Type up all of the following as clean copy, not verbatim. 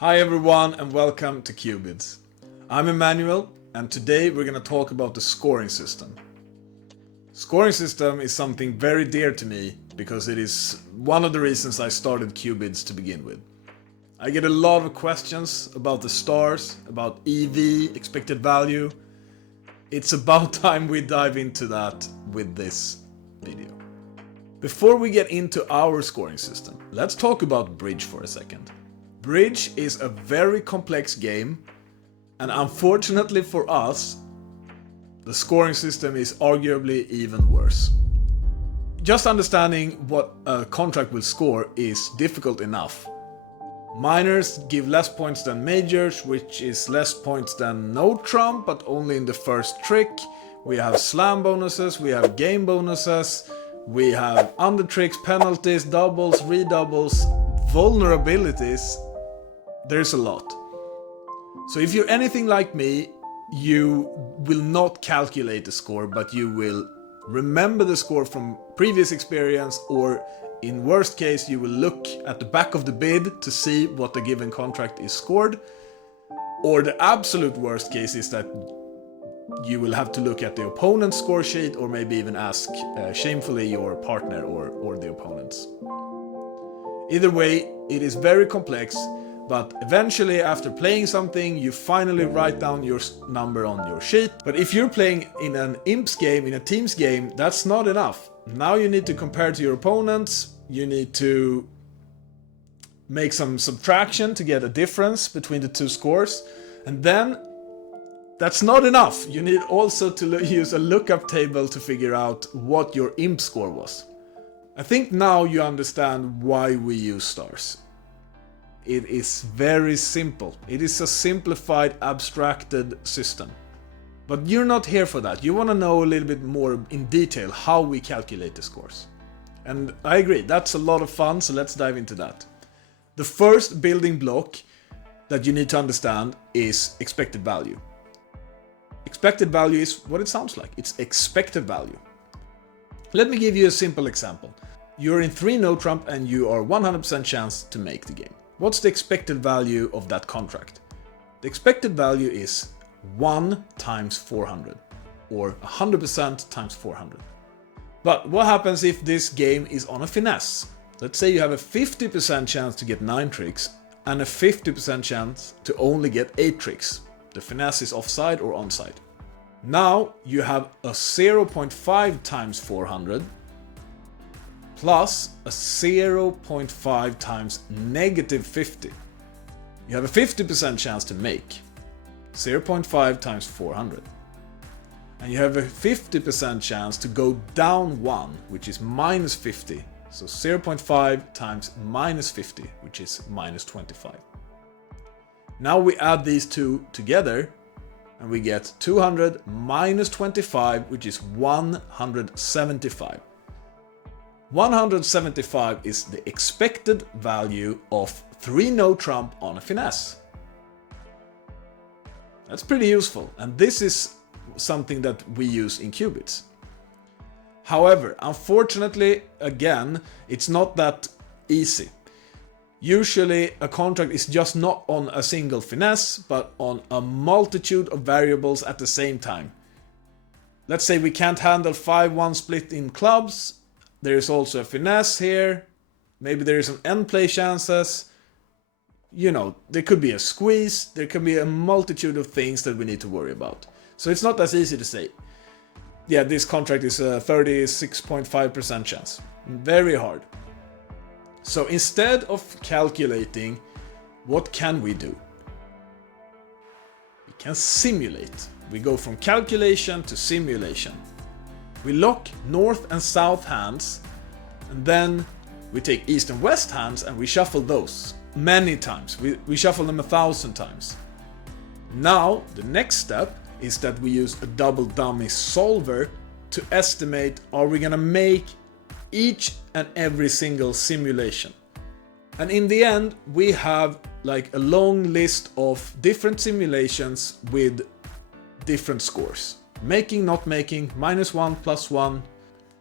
Hi everyone and welcome to Cuebids. I'm Emmanuel and today we're gonna talk about the scoring system. Scoring system is something very dear to me because it is one of the reasons I started Cuebids to begin with. I get a lot of questions about the stars, about EV, expected value. It's about time we dive into that with this video. Before we get into our scoring system, let's talk about Bridge for a second. Bridge is a very complex game, and unfortunately for us, the scoring system is arguably even worse. Just understanding what a contract will score is difficult enough. Minors give less points than majors, which is less points than no trump, but only in the first trick. We have slam bonuses, we have game bonuses, we have under tricks, penalties, doubles, redoubles, vulnerabilities. There's a lot. So if you're anything like me, you will not calculate the score, but you will remember the score from previous experience, or in worst case, you will look at the back of the bid to see what the given contract is scored. Or the absolute worst case is that you will have to look at the opponent's score sheet, or maybe even ask shamefully your partner or the opponents. Either way, it is very complex. But eventually, after playing something, you finally write down your number on your sheet. But if you're playing in an imps game, in a teams game, that's not enough. Now you need to compare to your opponents, you need to make some subtraction to get a difference between the two scores. And then, that's not enough. You need also to use a lookup table to figure out what your imp score was. I think now you understand why we use stars. It is very simple. It is a simplified, abstracted system. But you're not here for that. You want to know a little bit more in detail how we calculate the scores. And I agree, that's a lot of fun, so let's dive into that. The first building block that you need to understand is expected value. Expected value is what it sounds like. It's expected value. Let me give you a simple example. You're in 3 no trump and you are 100% chance to make the game. What's the expected value of that contract? The expected value is 1 times 400, or 100% times 400. But what happens if this game is on a finesse? Let's say you have a 50% chance to get 9 tricks and a 50% chance to only get 8 tricks. The finesse is offside or onside. Now you have a 0.5 times 400 plus a 0.5 times negative 50. You have a 50% chance to make 0.5 times 400. And you have a 50% chance to go down 1, which is minus 50. So 0.5 times minus 50, which is minus 25. Now we add these two together and we get 200 minus 25, which is 175. 175 is the expected value of 3 no trump on a finesse. That's pretty useful, and this is something that we use in Cuebids. However, unfortunately, again, it's not that easy. Usually a contract is just not on a single finesse, but on a multitude of variables at the same time. Let's say we can't handle 5-1 split in clubs. There is also a finesse here. Maybe there is some end play chances. You know, there could be a squeeze. There could be a multitude of things that we need to worry about. So it's not as easy to say, yeah, this contract is a 36.5% chance. Very hard. So instead of calculating, what can we do? We can simulate. We go from calculation to simulation. We lock north and south hands, and then we take east and west hands and we shuffle those many times. We shuffle them 1,000 times. Now, the next step is that we use a double dummy solver to estimate, are we gonna make each and every single simulation. And in the end, we have like a long list of different simulations with different scores. Making, not making, -1, +1.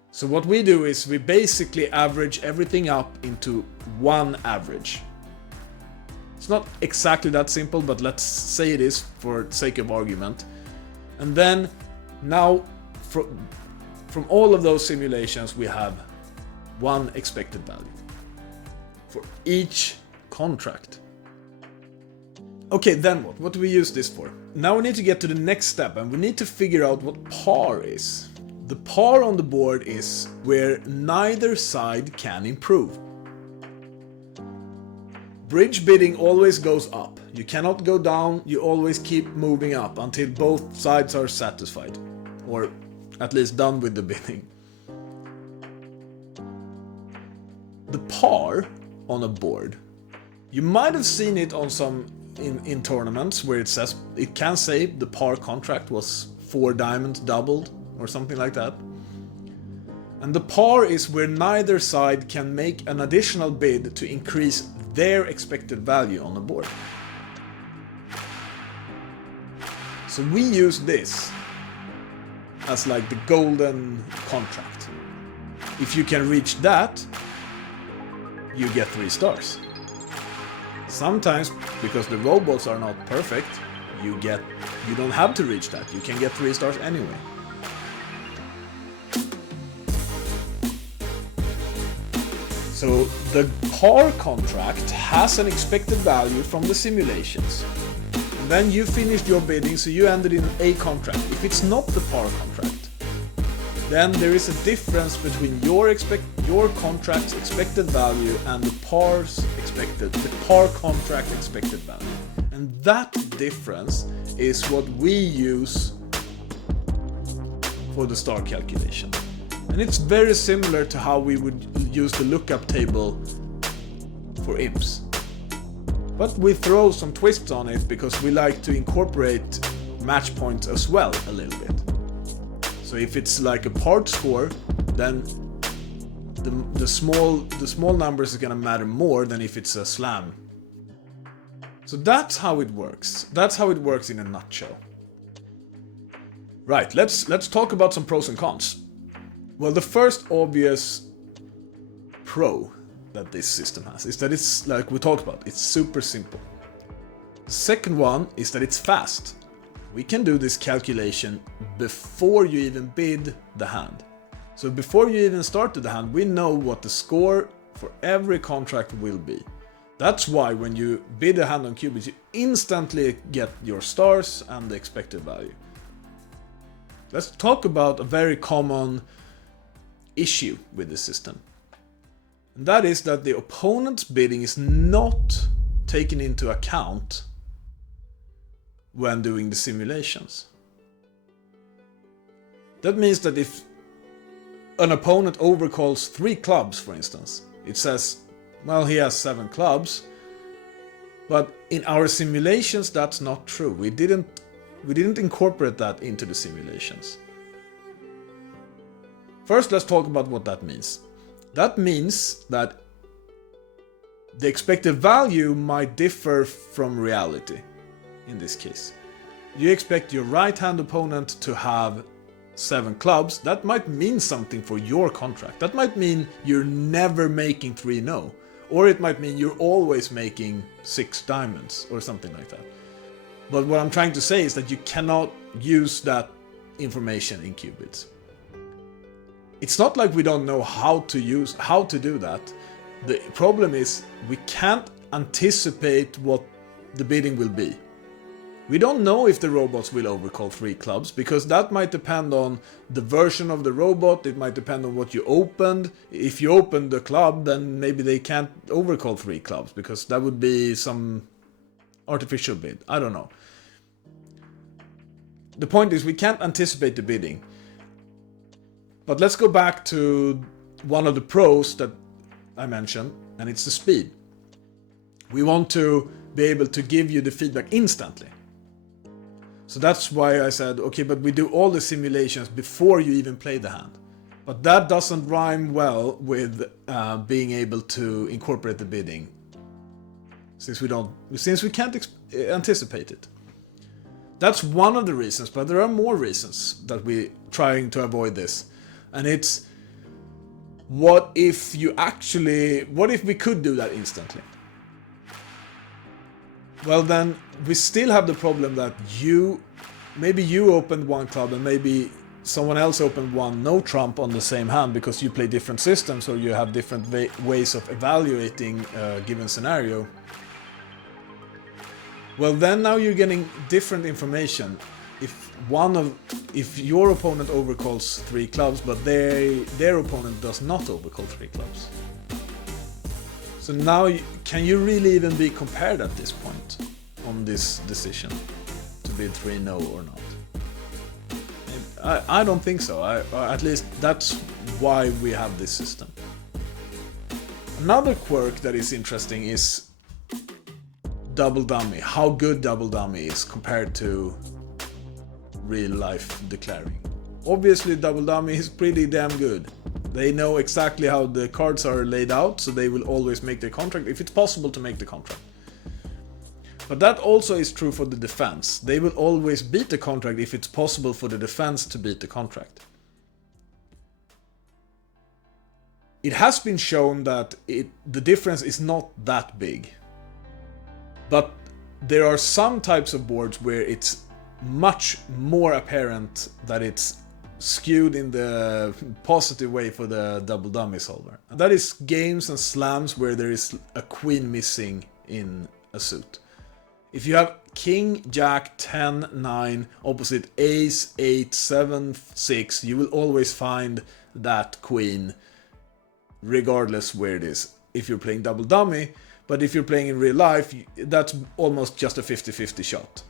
So what we do is we basically average everything up into one average. It's not exactly that simple, but let's say it is for sake of argument. And then now from all of those simulations we have one expected value for each contract. Okay, then what? What do we use this for? Now we need to get to the next step, and we need to figure out what par is. The par on the board is where neither side can improve. Bridge bidding always goes up. You cannot go down, you always keep moving up until both sides are satisfied. Or at least done with the bidding. The par on a board, you might have seen it on some in tournaments where it can say the par contract was 4 diamonds doubled or something like that. And the par is where neither side can make an additional bid to increase their expected value on the board. So we use this as like the golden contract. If you can reach that, you get 3 stars. Sometimes, because the robots are not perfect, you don't have to reach that. You can get 3 stars anyway. So the par contract has an expected value from the simulations. And then you finished your bidding, so you ended in a contract. If it's not the par contract, then there is a difference between your contract's expected value and the par contract expected value. And that difference is what we use for the star calculation. And it's very similar to how we would use the lookup table for imps. But we throw some twists on it because we like to incorporate match points as well a little bit. So if it's like a part score, then the small numbers are gonna matter more than if it's a slam. So that's how it works. That's how it works in a nutshell. Right, let's talk about some pros and cons. Well, the first obvious pro that this system has is that it's, like we talked about, it's super simple. The second one is that it's fast. We can do this calculation before you even bid the hand. So before you even started the hand, we know what the score for every contract will be. That's why when you bid a hand on Cuebids, you instantly get your stars and the expected value. Let's talk about a very common issue with the system. And that is that the opponent's bidding is not taken into account when doing the simulations. That means that if an opponent overcalls 3 clubs, for instance, it says, well, he has 7 clubs, but in our simulations that's not true. We didn't incorporate that into the simulations. First, let's talk about what that means. That means that the expected value might differ from reality. In this case, you expect your right-hand opponent to have 7 clubs. That might mean something for your contract. That might mean you're never making 3-0, or it might mean you're always making 6 diamonds or something like that. But what I'm trying to say is that you cannot use that information in Cuebids. It's not like we don't know how to do that. The problem is we can't anticipate what the bidding will be. We don't know if the robots will overcall 3 clubs, because that might depend on the version of the robot, it might depend on what you opened. If you opened the club, then maybe they can't overcall 3 clubs, because that would be some artificial bid. I don't know. The point is we can't anticipate the bidding. But let's go back to one of the pros that I mentioned, and it's the speed. We want to be able to give you the feedback instantly. So that's why I said, okay, but we do all the simulations before you even play the hand. But that doesn't rhyme well with being able to incorporate the bidding, since we can't anticipate it. That's one of the reasons, but there are more reasons that we're trying to avoid this. And it's, what if we could do that instantly? well then we still have the problem that maybe you opened one club and maybe someone else opened one no trump on the same hand because you play different systems or you have different ways of evaluating a given scenario. Well then now you're getting different information. If your opponent overcalls 3 clubs but their opponent does not overcall 3 clubs. So now can you really even be compared at this point on this decision to bid 3-0 or not? I don't think so. At least that's why we have this system. Another quirk that is interesting is double dummy. How good double dummy is compared to real life declaring. Obviously double dummy is pretty damn good. They know exactly how the cards are laid out, so they will always make their contract if it's possible to make the contract. But that also is true for the defense. They will always beat the contract if it's possible for the defense to beat the contract. It has been shown that the difference is not that big. But there are some types of boards where it's much more apparent that it's skewed in the positive way for the double dummy solver. And that is games and slams where there is a queen missing in a suit. If you have king, jack, 10, 9, opposite ace, 8, 7, 6, you will always find that queen regardless where it is if you're playing double dummy. But if you're playing in real life, that's almost just a 50-50 shot.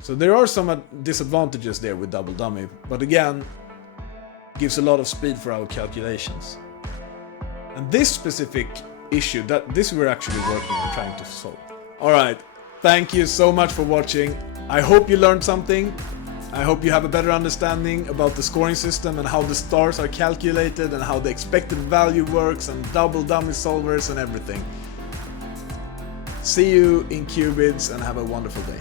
So there are some disadvantages there with double dummy, but again, gives a lot of speed for our calculations. And this specific issue, this we're actually working on trying to solve. Alright, thank you so much for watching. I hope you learned something. I hope you have a better understanding about the scoring system and how the stars are calculated and how the expected value works and double dummy solvers and everything. See you in Cuebids and have a wonderful day.